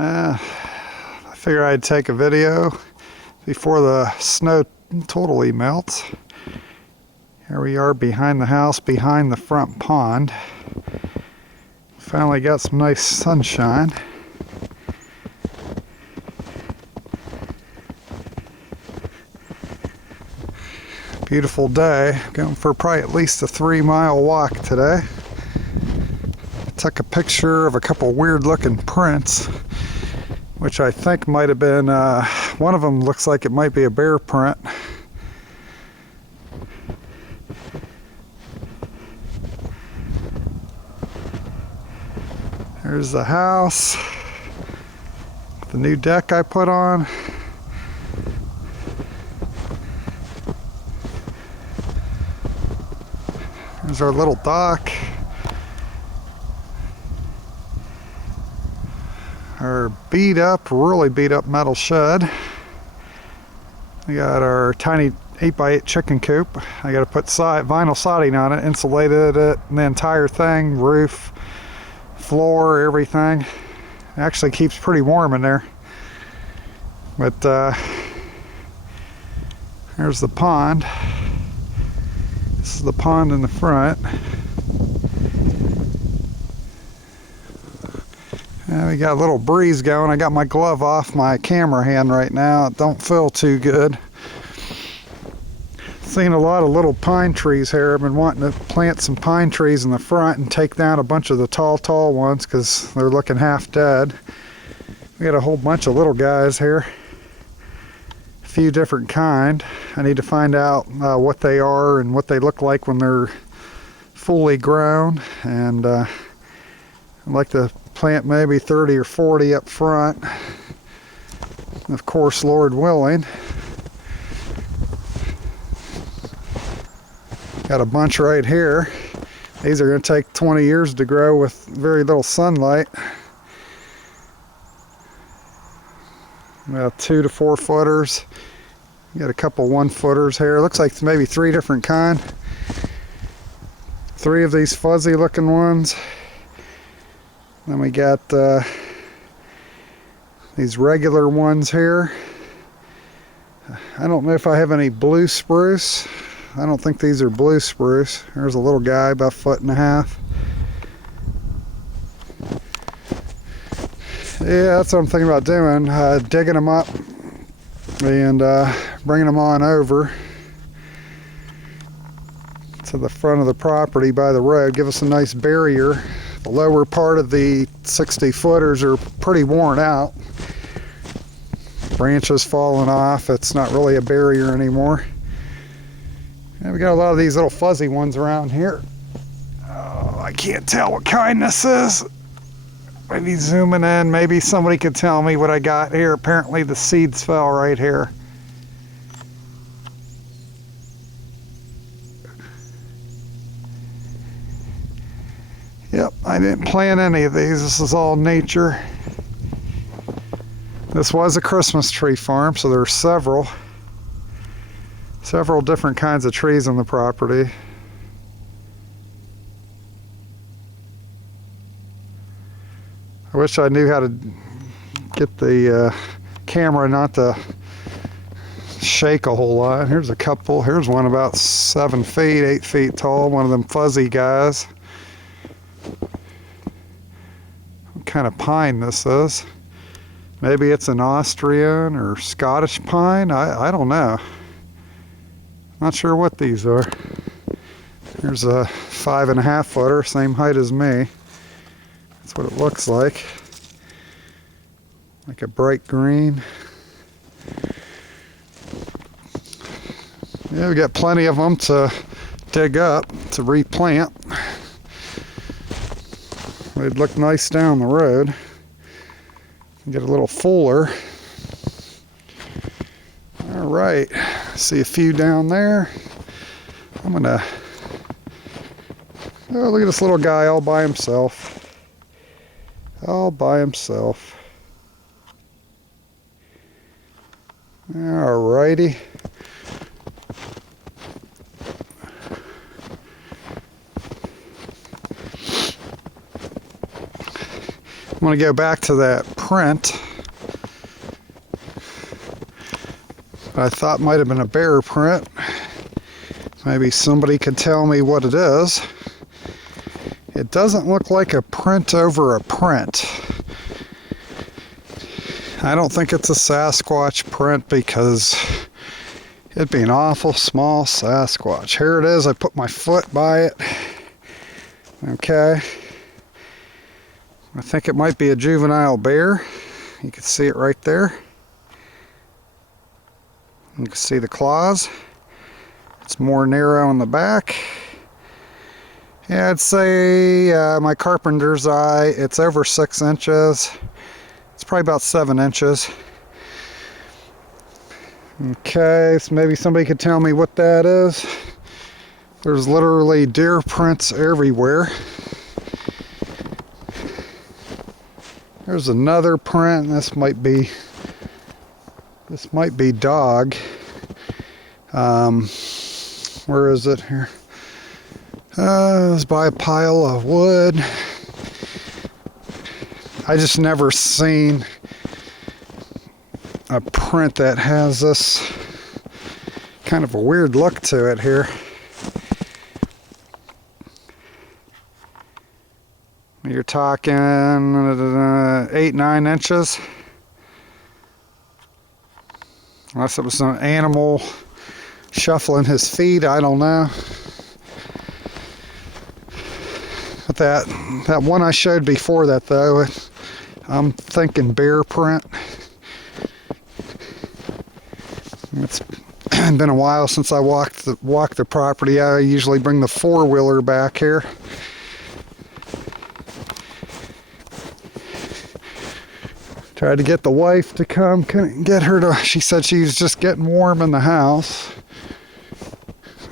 I figured I'd take a video before the snow totally melts. Here we are behind the house, behind the front pond. Finally got some nice sunshine. Beautiful day. Going for probably at least a 3-mile walk today. Took a picture of a couple weird looking prints, which I think might have been, one of them looks like it might be a bear print. There's the house, the new deck I put on. There's our little dock. Our really beat up metal shed. We got our tiny 8x8 chicken coop. I got to put vinyl siding on it, insulated it, and the entire thing, roof, floor, everything. It actually keeps pretty warm in there. But there's the pond. This is the pond in the front. We got a little breeze going. I got my glove off my camera hand right now. It don't feel too good. Seen a lot of little pine trees here. I've been wanting to plant some pine trees in the front and take down a bunch of the tall ones because they're looking half dead. We got a whole bunch of little guys here. A few different kind. I need to find out what they are and what they look like when they're fully grown. And I'd like to plant maybe 30 or 40 up front. Of course, Lord willing. Got a bunch right here. These are going to take 20 years to grow with very little sunlight. About 2 to 4 footers. Got a couple 1-footers here. Looks like maybe 3 different kind. 3 of these fuzzy looking ones. Then we got these regular ones here. I don't know if I have any blue spruce. I don't think these are blue spruce. There's a little guy about 1.5 feet. Yeah, that's what I'm thinking about doing. Digging them up and bringing them on over to the front of the property by the road. Give us a nice barrier. The lower part of the 60-footers are pretty worn out. Branches falling off. It's not really a barrier anymore. And we got a lot of these little fuzzy ones around here. Oh, I can't tell what kind this is. Maybe zooming in, maybe somebody could tell me what I got here. Apparently the seeds fell right here. Yep, I didn't plant any of these. This is all nature. This was a Christmas tree farm, so there are several different kinds of trees on the property. I wish I knew how to get the camera not to shake a whole lot. Here's a couple. Here's one about 7 feet, 8 feet tall, one of them fuzzy guys. What kind of pine this is? Maybe it's an Austrian or Scottish pine. I don't know. Not sure what these are. Here's a 5.5 footer, same height as me. That's what it looks like. Like a bright green. Yeah, we got plenty of them to dig up, to replant. They'd look nice down the road. Get a little fuller. All right, see a few down there. I'm gonna, oh, look at this little guy all by himself. All by himself. All righty. I'm going to go back to that print. I thought might have been a bear print. Maybe somebody could tell me what it is. It doesn't look like a print over a print. I don't think it's a Sasquatch print because it'd be an awful small Sasquatch. Here it is. I put my foot by it. Okay. I think it might be a juvenile bear. You can see it right there. You can see the claws. It's more narrow in the back. Yeah, I'd say my carpenter's eye, it's over 6 inches. It's probably about 7 inches. Okay, so maybe somebody could tell me what that is. There's literally deer prints everywhere. There's another print. This might be dog. Where is it here? It's by a pile of wood. I just never seen a print that has this kind of a weird look to it here. You're talking 8-9 inches. Unless it was an animal shuffling his feet, I don't know. But that one I showed before that though, I'm thinking bear print. It's been a while since I walked the property. I usually bring the 4-wheeler back here. Tried to get the wife to come, couldn't get her to. She said she was just getting warm in the house.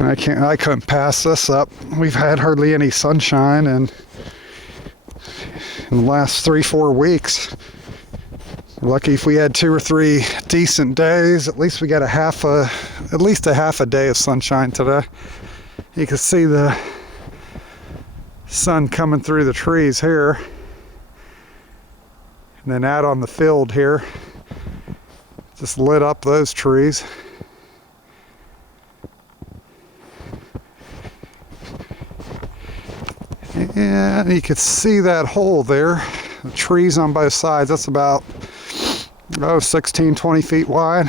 I couldn't pass this up. We've had hardly any sunshine in the last 3-4 weeks. We're lucky if we had 2 or 3 decent days. At least we got at least a half a day of sunshine today. You can see the sun coming through the trees here. And then out on the field here, just lit up those trees. And you can see that hole there, the trees on both sides. That's about 16-20 feet wide.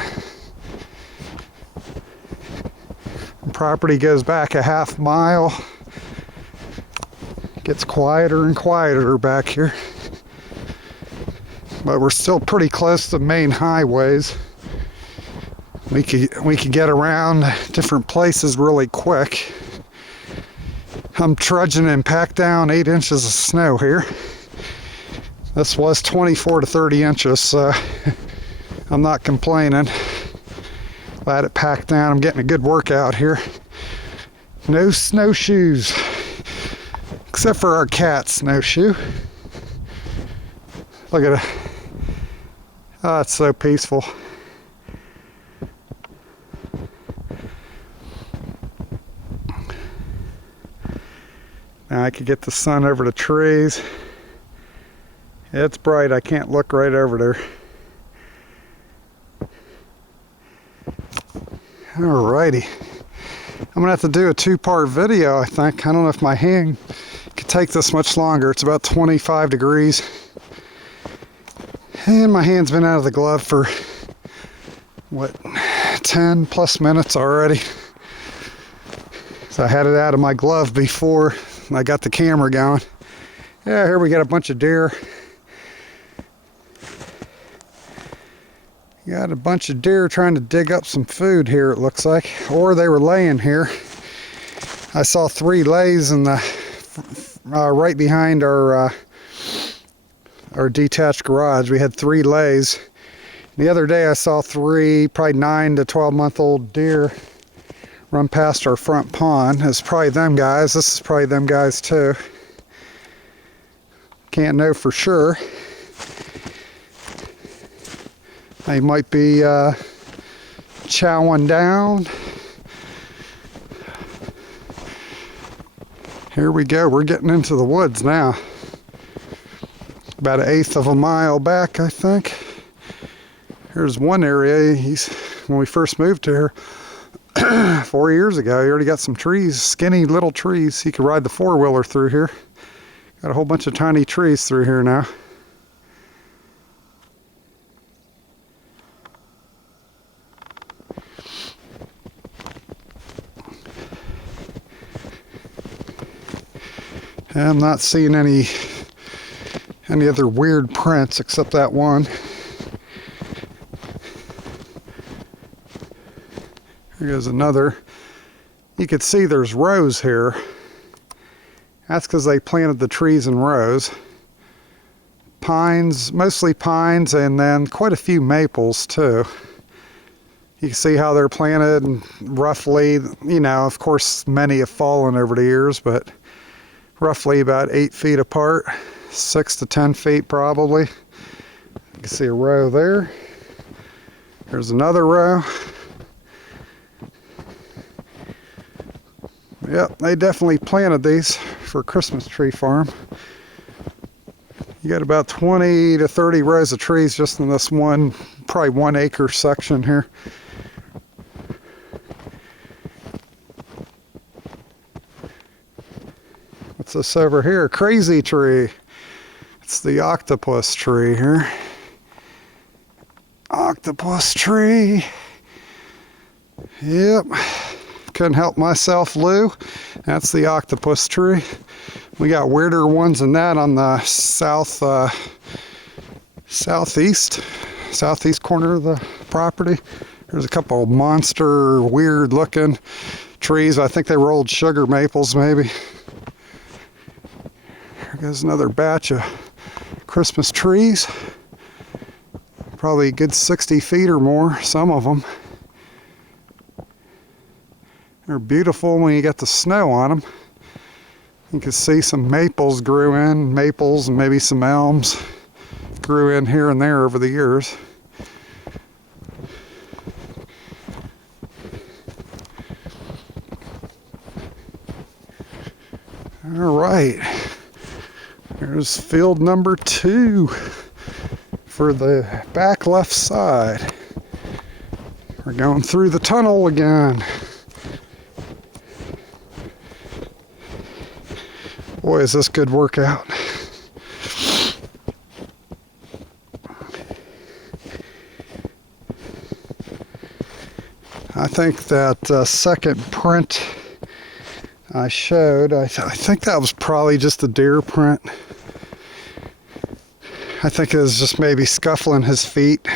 The property goes back a half mile. Gets quieter and quieter back here. But we're still pretty close to the main highways. We could get around different places really quick. I'm trudging and packed down 8 inches of snow here. This was 24 to 30 inches, so I'm not complaining. Glad it packed down. I'm getting a good workout here. No snowshoes, except for our cat snowshoe. Look at it. Oh, it's so peaceful. Now I could get the sun over the trees. It's bright. I can't look right over there. Alrighty. I'm gonna have to do a 2-part video, I think. I don't know if my hand could take this much longer. It's about 25 degrees. And my hand's been out of the glove for, what, 10 plus minutes already. So I had it out of my glove before I got the camera going. Yeah, here we got a bunch of deer. Got a bunch of deer trying to dig up some food here, it looks like. Or they were laying here. I saw 3 lays in the right behind our detached garage. We had 3 lays. The other day I saw 3 probably 9 to 12-month-old deer run past our front pond. It's probably them guys. This is probably them guys too. Can't know for sure. They might be chowing down. Here we go. We're getting into the woods now. about 1/8 of a mile back, I think. Here's one area. When we first moved here 4 years ago, he already got some trees, skinny little trees. He could ride the four-wheeler through here. Got a whole bunch of tiny trees through here now. I'm not seeing any other weird prints except that one. Here goes another. You can see there's rows here. That's because they planted the trees in rows. Pines, mostly pines, and then quite a few maples too. You can see how they're planted, and roughly, you know, of course many have fallen over the years, but roughly about 8 feet apart, 6 to 10 feet probably. You can see a row there. There's another row. Yep, they definitely planted these for a Christmas tree farm. You got about 20 to 30 rows of trees just in this one, probably 1 acre section here. What's this over here? Crazy tree. It's the octopus tree here. Octopus tree. Yep. Couldn't help myself, Lou. That's the octopus tree. We got weirder ones than that on the southeast corner of the property. There's a couple of monster, weird looking trees. I think they were old sugar maples, maybe. Here goes another batch of Christmas trees. Probably a good 60 feet or more, some of them. They're beautiful when you get the snow on them. You can see some maples grew in, maples and maybe some elms grew in here and there over the years. All right, there's field number 2 for the back left side. We're going through the tunnel again. Boy, is this good workout. I think that second print I showed, I think that was probably just a deer print. I think it was just maybe scuffling his feet.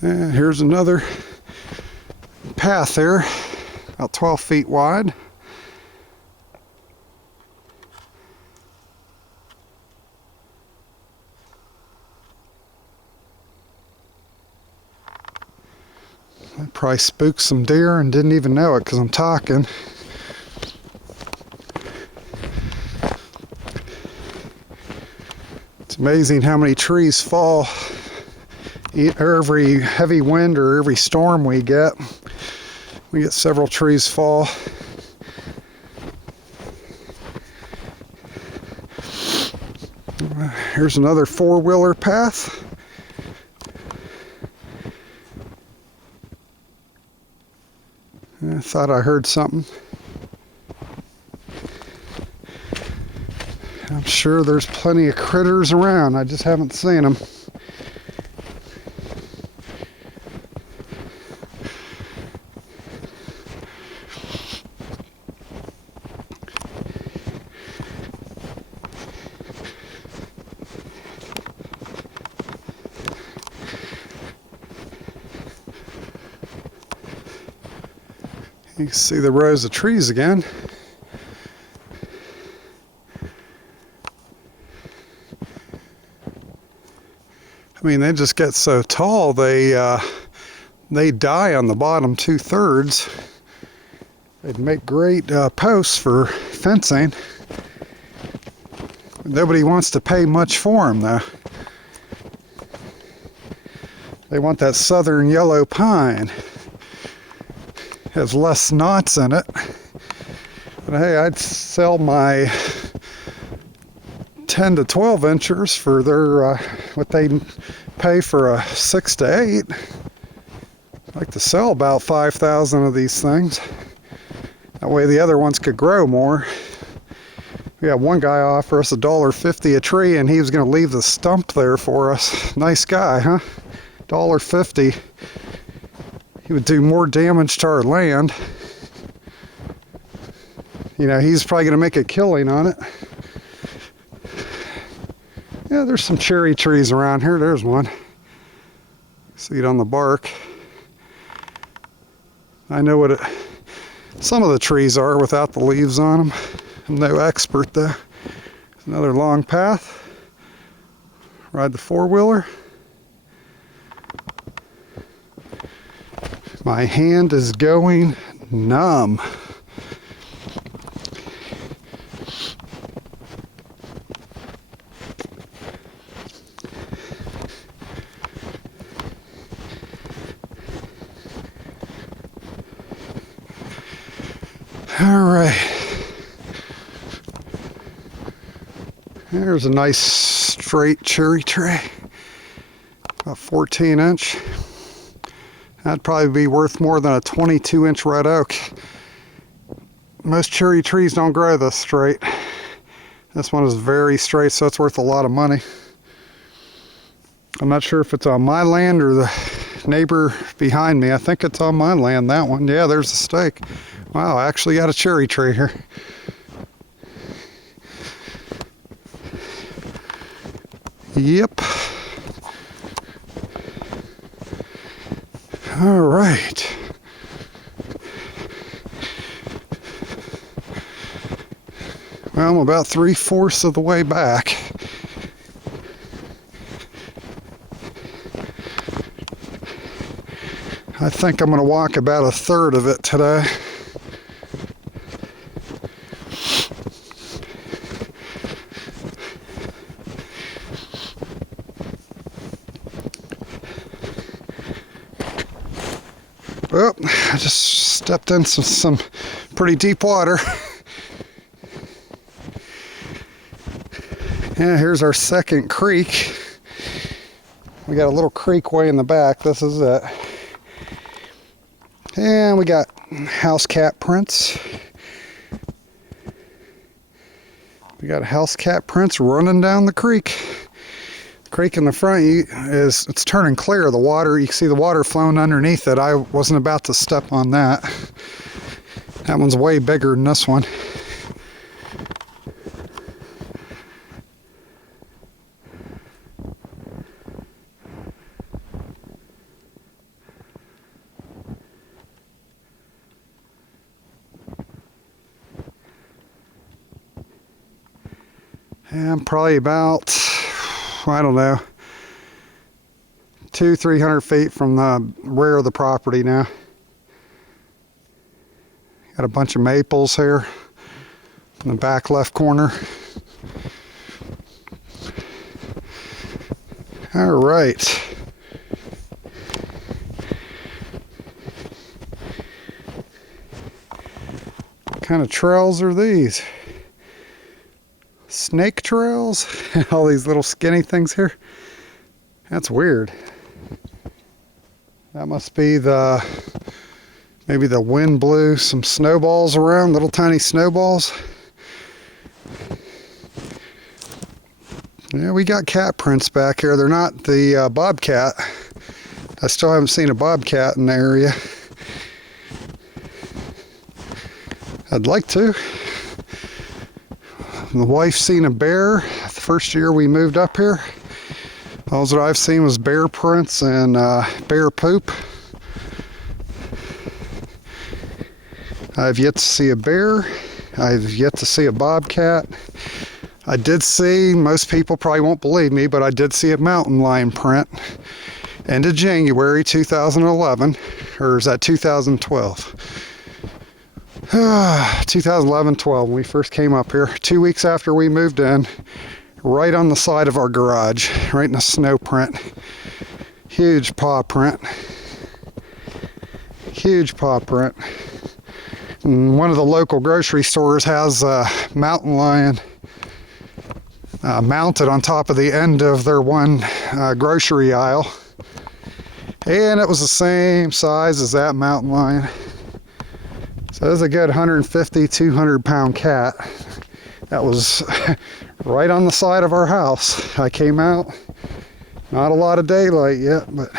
And here's another path there, about 12 feet wide. I probably spooked some deer and didn't even know it because I'm talking. It's amazing how many trees fall every heavy wind or every storm we get. We get several trees fall. Here's another four-wheeler path. I thought I heard something. I'm sure there's plenty of critters around. I just haven't seen them. You can see the rows of trees again. I mean, they just get so tall, they die on the bottom 2/3. They'd make great posts for fencing. Nobody wants to pay much for them, though. They want that southern yellow pine. has less knots in it. But hey, I'd sell my 10 to 12 inchers for their what they pay for a 6 to 8. I'd like to sell about 5,000 of these things. That way the other ones could grow more. We had one guy offer us $1.50 a tree, and he was going to leave the stump there for us. Nice guy, huh? $1.50. He would do more damage to our land. You know, he's probably going to make a killing on it. Yeah, there's some cherry trees around here. There's one. See it on the bark. I know what some of the trees are without the leaves on them. I'm no expert though. Another long path. Ride the four-wheeler. My hand is going numb. All right. There's a nice straight cherry tree. About 14 inch. That'd probably be worth more than a 22-inch red oak. Most cherry trees don't grow this straight. This one is very straight, so it's worth a lot of money. I'm not sure if it's on my land or the neighbor behind me. I think it's on my land, that one. Yeah, there's the stake. Wow, I actually got a cherry tree here. Yep. All right. Well, I'm about 3/4 of the way back. I think I'm going to walk about 1/3 of it today. Well, I just stepped in some pretty deep water. Yeah, here's our second creek. We got a little creek way in the back. This is it. And we got house cat prints. We got house cat prints running down the creek. The creek in the front it's turning clear. The water, you can see the water flowing underneath it. I wasn't about to step on that. That one's way bigger than this one. And I'm probably about, I don't know, 200-300 feet from the rear of the property now. Got a bunch of maples here in the back left corner. All right. What kind of trails are these? Snake trails? All these little skinny things here. That's weird. That must be maybe the wind blew some snowballs around, little tiny snowballs. Yeah, we got cat prints back here. They're not the bobcat. I still haven't seen a bobcat in the area. I'd like to. The wife's seen a bear the first year we moved up here. All that I've seen was bear prints and bear poop. I've yet to see a bear. I've yet to see a bobcat. I did see, most people probably won't believe me, but I did see a mountain lion print. End of January 2011, or is that 2012? 2011-12 when we first came up here, 2 weeks after we moved in, right on the side of our garage, right in a snow print. Huge paw print. Huge paw print. And one of the local grocery stores has a mountain lion mounted on top of the end of their one grocery aisle. And it was the same size as that mountain lion. So it was a good 150, 200 pound cat. That was right on the side of our house. I came out, not a lot of daylight yet, but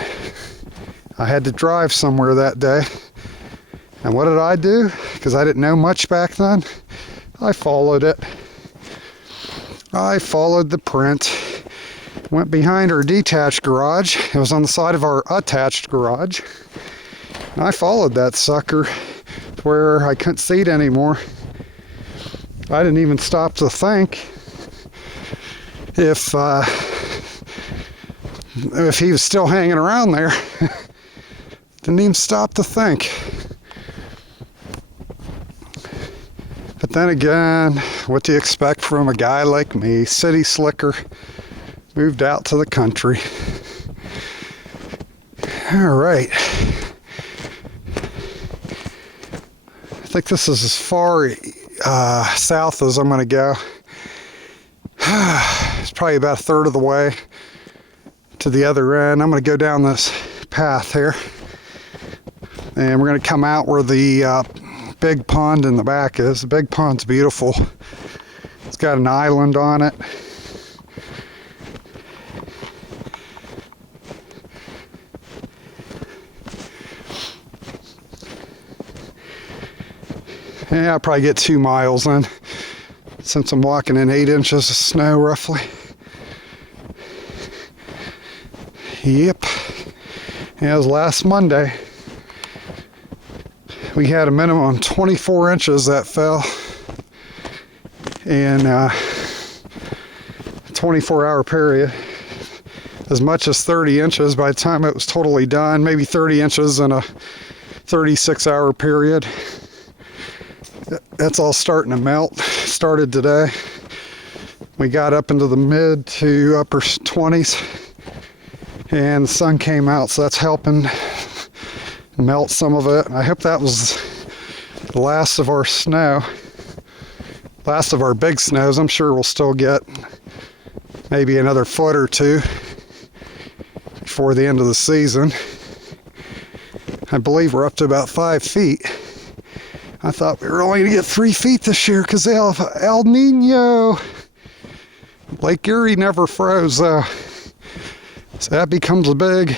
I had to drive somewhere that day. And what did I do? Because I didn't know much back then, I followed it. I followed the print. Went behind our detached garage. It was on the side of our attached garage. And I followed that sucker to where I couldn't see it anymore. I didn't even stop to think if he was still hanging around there. Didn't even stop to think. But then again, what do you expect from a guy like me? City slicker, moved out to the country. All right. I think this is as far south as I'm going to go. It's probably about a third of the way to the other end. I'm going to go down this path here. And we're going to come out where the big pond in the back is. The big pond's beautiful. It's got an island on it. Yeah, I'll probably get 2 miles in since I'm walking in 8 inches of snow roughly. Yep. Yeah, it was last Monday. We had a minimum 24 inches that fell in a 24-hour period. As much as 30 inches by the time it was totally done. Maybe 30 inches in a 36-hour period. That's all starting to melt. Started today. We got up into the mid to upper 20s. And the sun came out, so that's helping melt some of it. I hope that was the last of our snow. Last of our big snows. I'm sure we'll still get maybe another foot or two before the end of the season. I believe we're up to about 5 feet. I thought we were only going to get 3 feet this year because El Nino. Lake Erie never froze though. So that becomes a big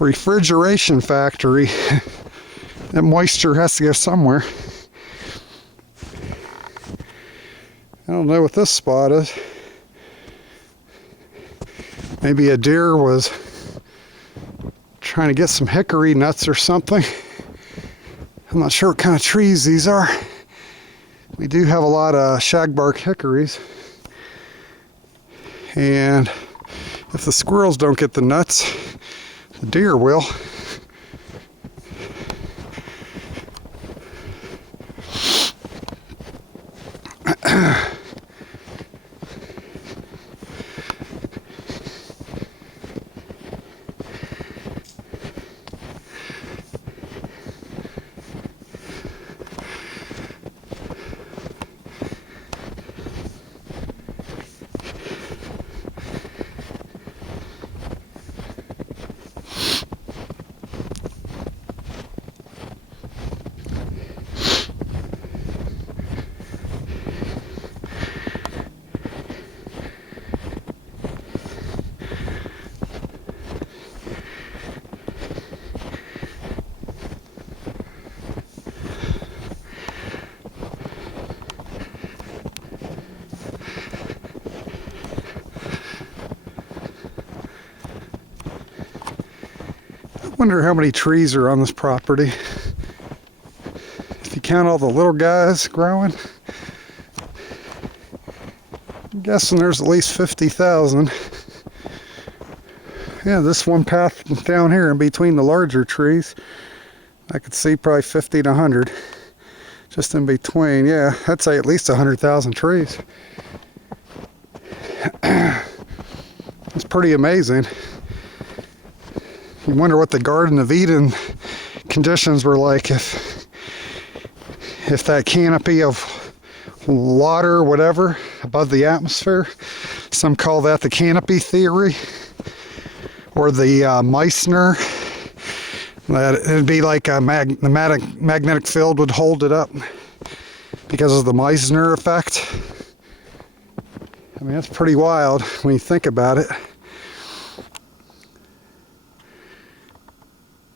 refrigeration factory. That moisture has to go somewhere. I don't know what this spot is. Maybe a deer was trying to get some hickory nuts or something. I'm not sure what kind of trees these are. We do have a lot of shagbark hickories. And if the squirrels don't get the nuts, the deer will. I wonder how many trees are on this property. If you count all the little guys growing, I'm guessing there's at least 50,000. Yeah, this one path down here in between the larger trees, I could see probably 50 to 100. Just in between, yeah, I'd say at least 100,000 trees. It's pretty amazing. You wonder what the Garden of Eden conditions were like if that canopy of water, whatever, above the atmosphere, some call that the canopy theory, or the Meissner, that it'd be like a magnetic field would hold it up because of the Meissner effect. I mean, that's pretty wild when you think about it.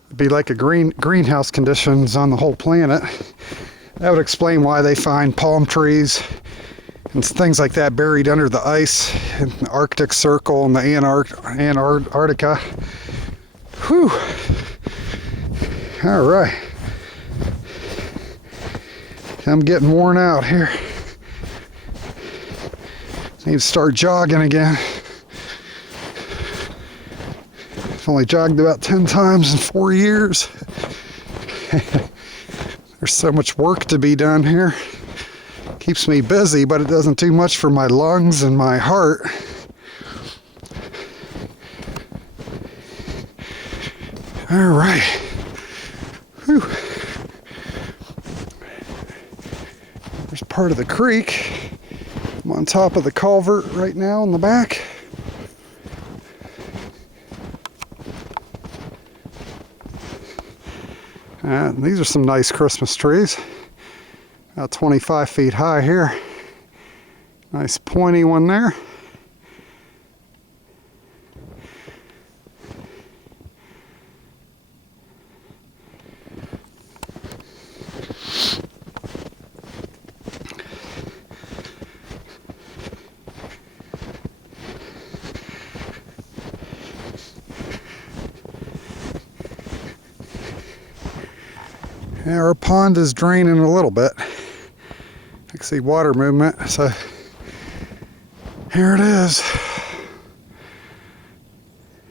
It'd be like a greenhouse conditions on the whole planet. That would explain why they find palm trees and things like that buried under the ice in the Arctic Circle and the Antarctica. Whew. All right. I'm getting worn out here. Need to start jogging again. I've only jogged about 10 times in 4 years. There's so much work to be done here. Keeps me busy, but it doesn't do much for my lungs and my heart. All right. Whew. There's part of the creek. I'm on top of the culvert right now in the back. These are some nice Christmas trees. About 25 feet high here. Nice pointy one there. Yeah, our pond is draining a little bit. I can see water movement, so here it is.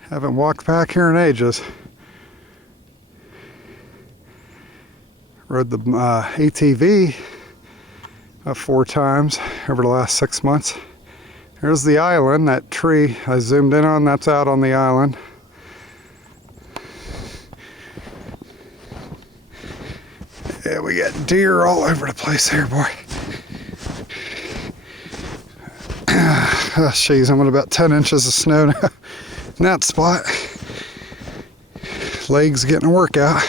Haven't walked back here in ages. Rode the ATV 4 times over the last 6 months. Here's the island. That tree I zoomed in on, that's out on the island. Yeah, we got deer all over the place here, boy. Oh, jeez, I'm at about 10 inches of snow now in that spot. Legs getting a workout.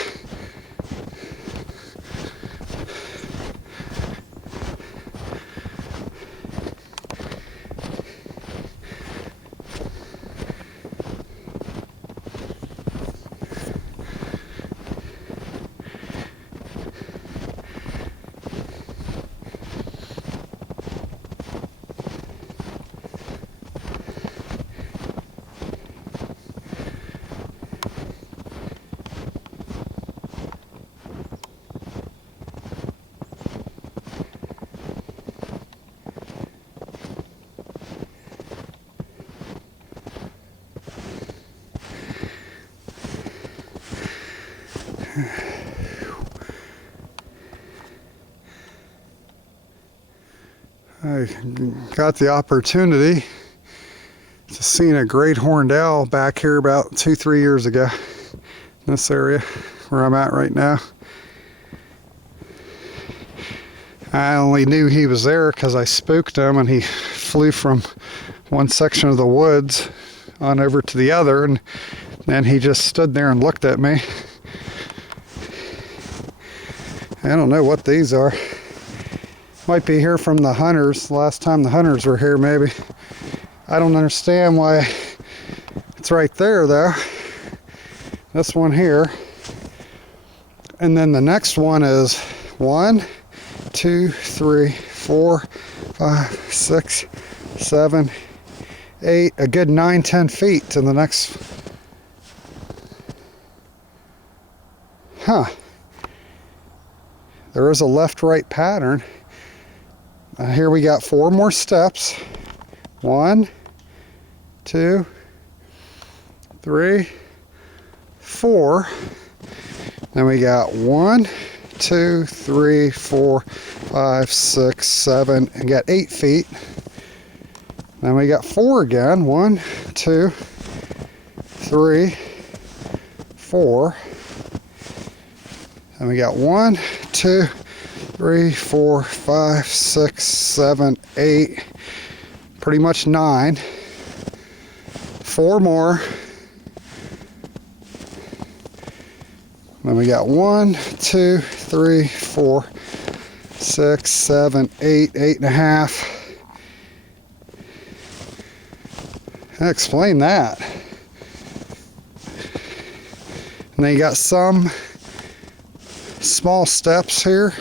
I got the opportunity to see a great horned owl back here about 2-3 years ago in this area where I'm at right now. I only knew he was there because I spooked him and he flew from one section of the woods on over to the other, and then he just stood there and looked at me. I don't know what these are. Might be here from the hunters. Last time the hunters were here, maybe. I don't understand why it's right there, though. This one here. And then the next one is 1, 2, 3, 4, 5, 6, 7, 8, a good 9-10 feet to the next. Huh. There is a left-right pattern. Here we got 4 more steps. 1, 2, 3, 4. Then we got 1, 2, 3, 4, 5, 6, 7, and got 8 feet. Then we got 4 again. 1, 2, 3, 4. And we got 1, 2, 3, 4, 5, 6, 7, 8, pretty much 9. 4 more. Then we got 1, 2, 3, 4, 6, 7, 8, 8.5. Explain that. And then you got some small steps here.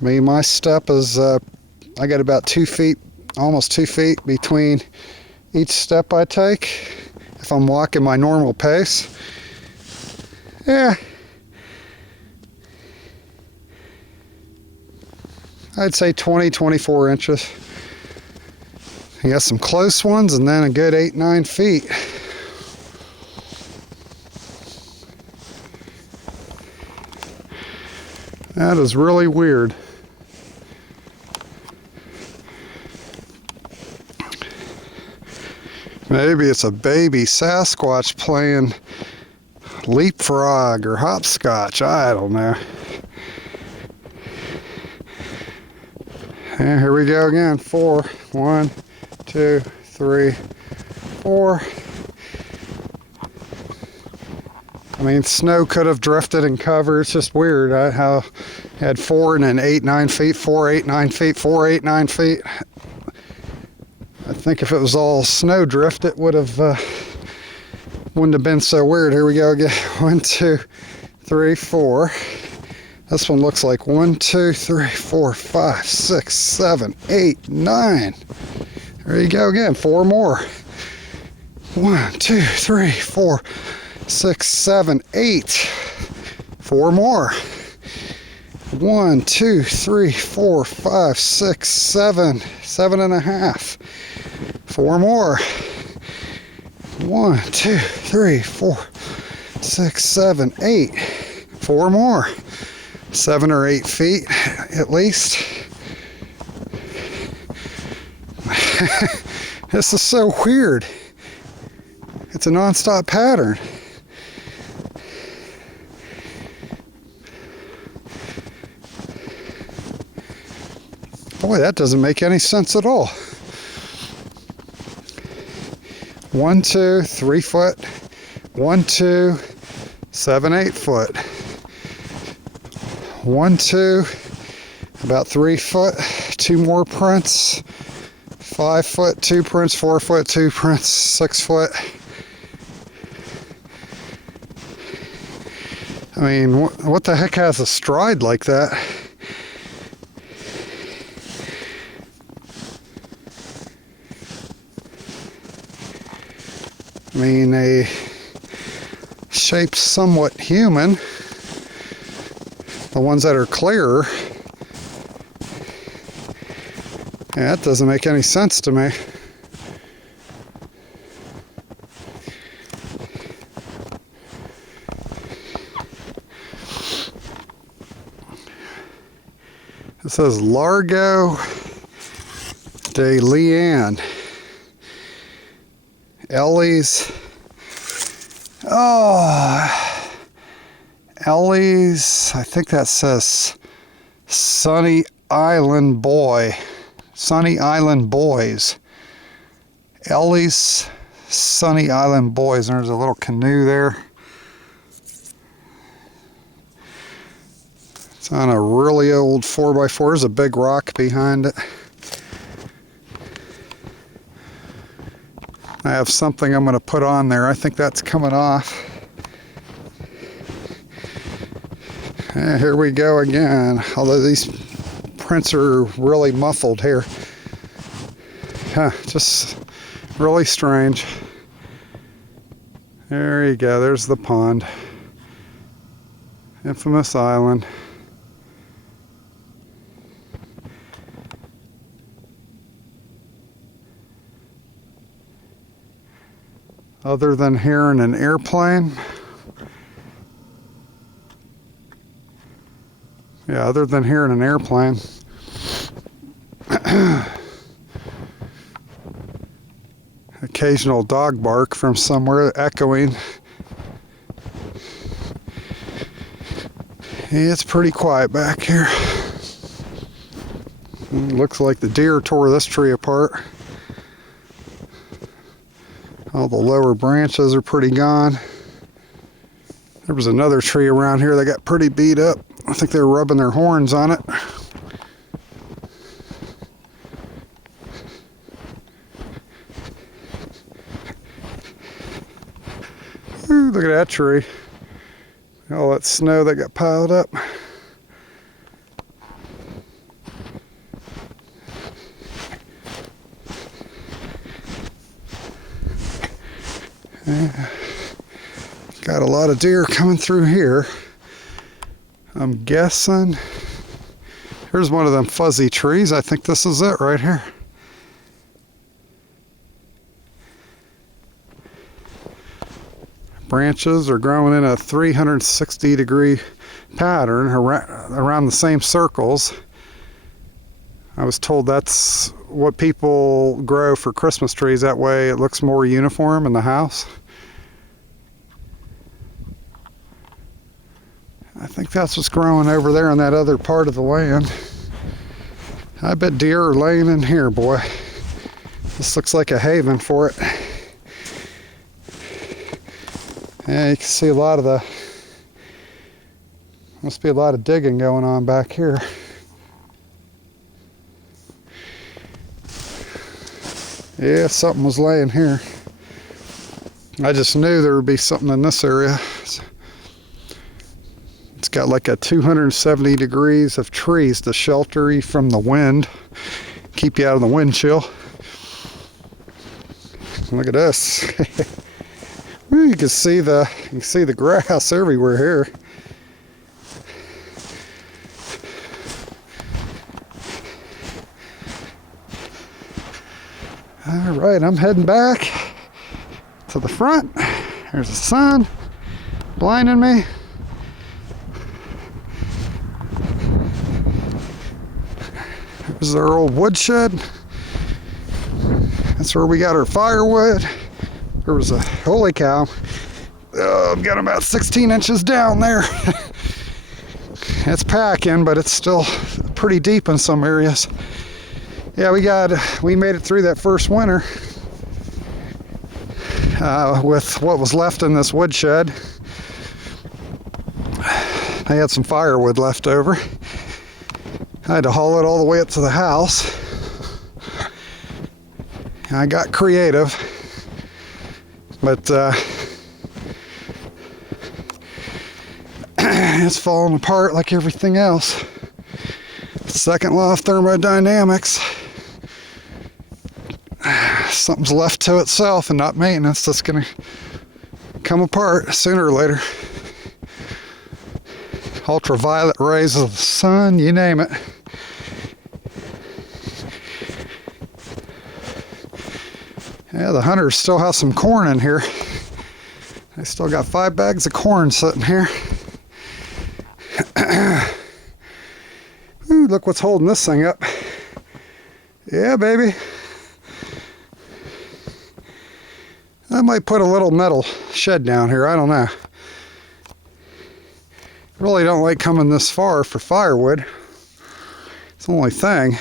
I mean, my step is, I got about 2 feet, almost 2 feet between each step I take if I'm walking my normal pace. Yeah. I'd say 20, 24 inches. You got some close ones and then a good 8, 9 feet. That is really weird. Maybe it's a baby Sasquatch playing leapfrog or hopscotch. I don't know. And here we go again. 4, 1, 2, 3, 4. I mean, snow could have drifted and covered. It's just weird how I had 4 and then 8, 9 feet, 4, 8, 9 feet, 4, 8, 9 feet. I think if it was all snow drift, it would have wouldn't have been so weird. Here we go again. 1, 2, 3, 4. This one looks like 1, 2, 3, 4, 5, 6, 7, 8, 9. There you go again. 4 more. 1, 2, 3, 4, 6, 7, 8. 4 more. 1, 2, 3, 4, 5, 6, 7, 7.5. 4 more. 1, 2, 3, 4, 6, 7, 8. 4 more. 7 or 8 feet at least. This is so weird. It's a non-stop pattern. Boy, that doesn't make any sense at all. 1, 2, 3 foot. 1, 2, 7, 8 foot. 1, 2, about 3 foot. 2 more prints. 5 foot, 2 prints. 4 foot, 2 prints. 6 foot. I mean, what the heck has a stride like that? I mean, a shape somewhat human. The ones that are clearer. Yeah, that doesn't make any sense to me. It says Largo de Leon. Ellie's. Oh, Ellie's. I think that says Sunny Island Boy. Sunny Island Boys. Ellie's Sunny Island Boys. And there's a little canoe there. It's on a really old 4x4. There's a big rock behind it. I have something I'm going to put on there. I think that's coming off. And here we go again. Although these prints are really muffled here. Huh, just really strange. There you go. There's the pond. Infamous Island. Other than hearing an airplane. Yeah, other than hearing an airplane. Occasional dog bark from somewhere echoing. It's pretty quiet back here. Looks like the deer tore this tree apart. All the lower branches are pretty gone. There was another tree around here that got pretty beat up. I think they were rubbing their horns on it. Ooh, look at that tree. All that snow that got piled up. Got a lot of deer coming through here. I'm guessing. Here's one of them fuzzy trees. I think this is it right here. Branches are growing in a 360-degree pattern around the same circles. I was told that's what people grow for Christmas trees. That way it looks more uniform in the house. I think that's what's growing over there in that other part of the land. I bet deer are laying in here, boy. This looks like a haven for it. Yeah, you can see a lot of the, must be a lot of digging going on back here. Yeah, something was laying here. I just knew there would be something in this area. It's got like a 270 degrees of trees to shelter you from the wind, keep you out of the wind chill. Look at this. You can see the grass everywhere here. All right, I'm heading back to the front. There's the sun blinding me. There's our old woodshed. That's where we got our firewood. There was a, holy cow. I've got about 16 inches down there. It's packing, but it's still pretty deep in some areas. Yeah, we made it through that first winter with what was left in this woodshed. I had some firewood left over. I had to haul it all the way up to the house. I got creative, but it's falling apart like everything else. Second law of thermodynamics. Something's left to itself and not maintenance that's going to come apart sooner or later. Ultraviolet rays of the sun, you name it. Yeah, the hunters still have some corn in here. They still got 5 bags of corn sitting here. Ooh, look what's holding this thing up. Yeah, baby. I might put a little metal shed down here, I don't know. Really don't like coming this far for firewood. It's the only thing. I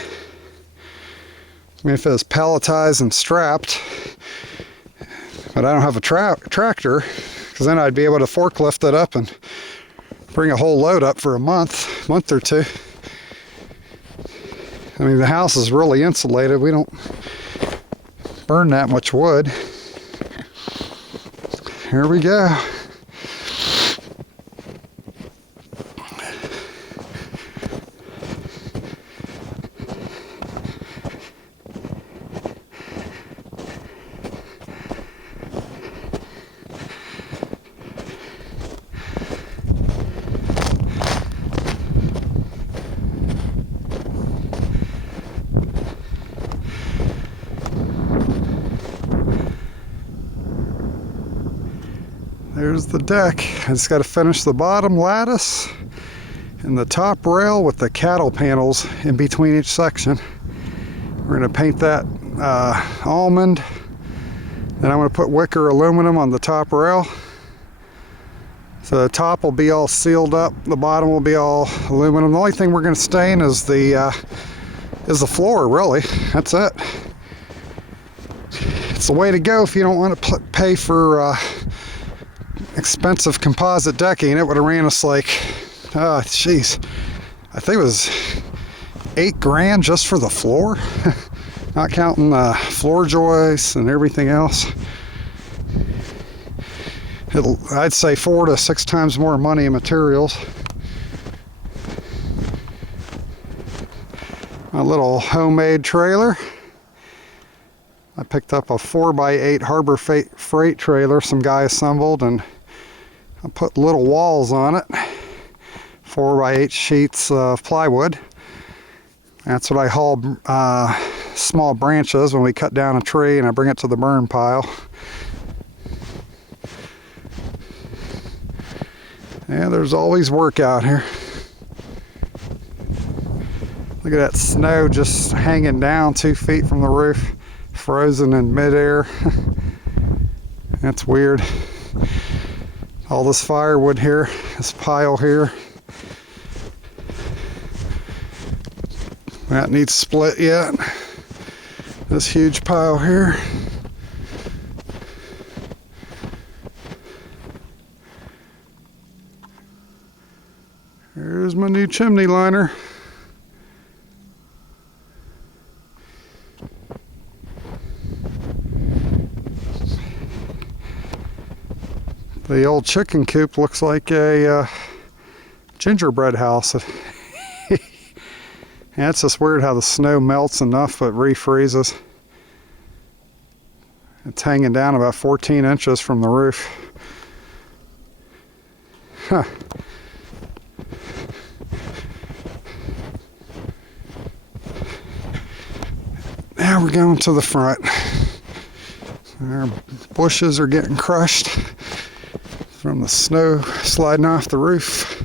mean, if it was palletized and strapped, but I don't have a tractor, because then I'd be able to forklift it up and bring a whole load up for a month or two. I mean, the house is really insulated. We don't burn that much wood. Here we go. There's the deck. I just got to finish the bottom lattice and the top rail with the cattle panels in between each section. We're going to paint that almond. Then I'm going to put wicker aluminum on the top rail. So the top will be all sealed up, the bottom will be all aluminum. The only thing we're going to stain is the floor, really. That's it. It's the way to go if you don't want to pay for expensive composite decking. It would have ran us like, jeez, I think it was $8 grand just for the floor, not counting the floor joists and everything else. I'd say 4 to 6 times more money in materials. My little homemade trailer. I picked up a 4x8 Harbor Freight trailer some guy assembled, and I put little walls on it, 4x8 sheets of plywood. That's what I haul small branches when we cut down a tree, and I bring it to the burn pile. Yeah, there's always work out here. Look at that snow just hanging down 2 feet from the roof, frozen in midair. That's weird. All this firewood here, this pile here, that needs split yet. This huge pile here. Here's my new chimney liner. The old chicken coop looks like a gingerbread house. Yeah, it's just weird how the snow melts enough but refreezes. It's hanging down about 14 inches from the roof. Huh. Now we're going to the front. Our bushes are getting crushed from the snow sliding off the roof.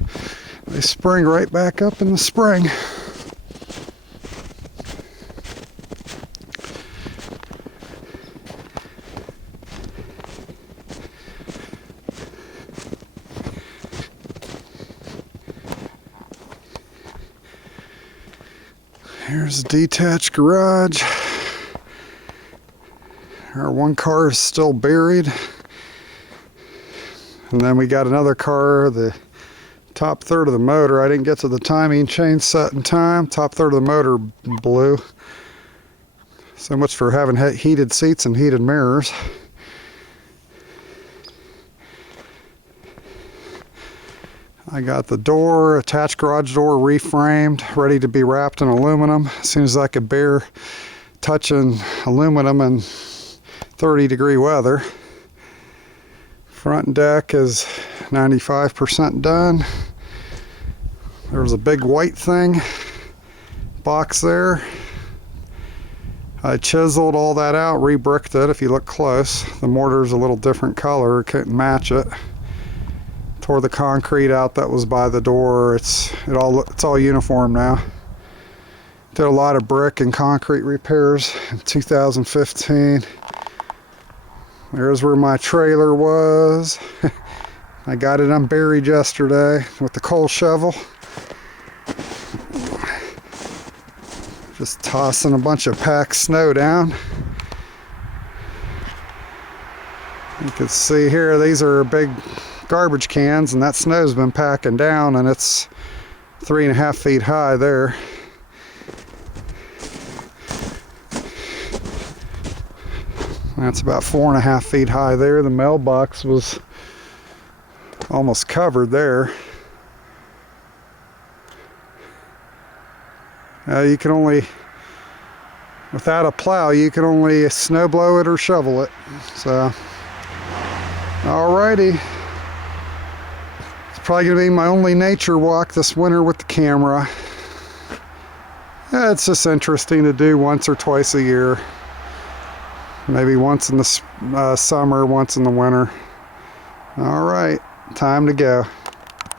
They spring right back up in the spring. Here's a detached garage. Our one car is still buried. And then we got another car, the top third of the motor. I didn't get to the timing chain set in time. Top third of the motor blew. So much for having heated seats and heated mirrors. I got the door, attached garage door, reframed, ready to be wrapped in aluminum as soon as I could bear touching aluminum in 30-degree weather. Front deck is 95% done. There's a big white thing box there. I chiseled all that out, re-bricked it. If you look close, the mortar's a little different color, couldn't match it. Tore the concrete out that was by the door. It's all uniform now. Did a lot of brick and concrete repairs in 2015. There's where my trailer was. I got it unburied yesterday with the coal shovel. Just tossing a bunch of packed snow down. You can see here, these are big garbage cans, and that snow's been packing down, and it's 3.5 feet high there. That's about 4.5 feet high there. The mailbox was almost covered there. You can only, without a plow, you can only snow blow it or shovel it. So, alrighty. It's probably going to be my only nature walk this winter with the camera. It's just interesting to do once or twice a year. Maybe once in the summer, once in the winter. All right, time to go.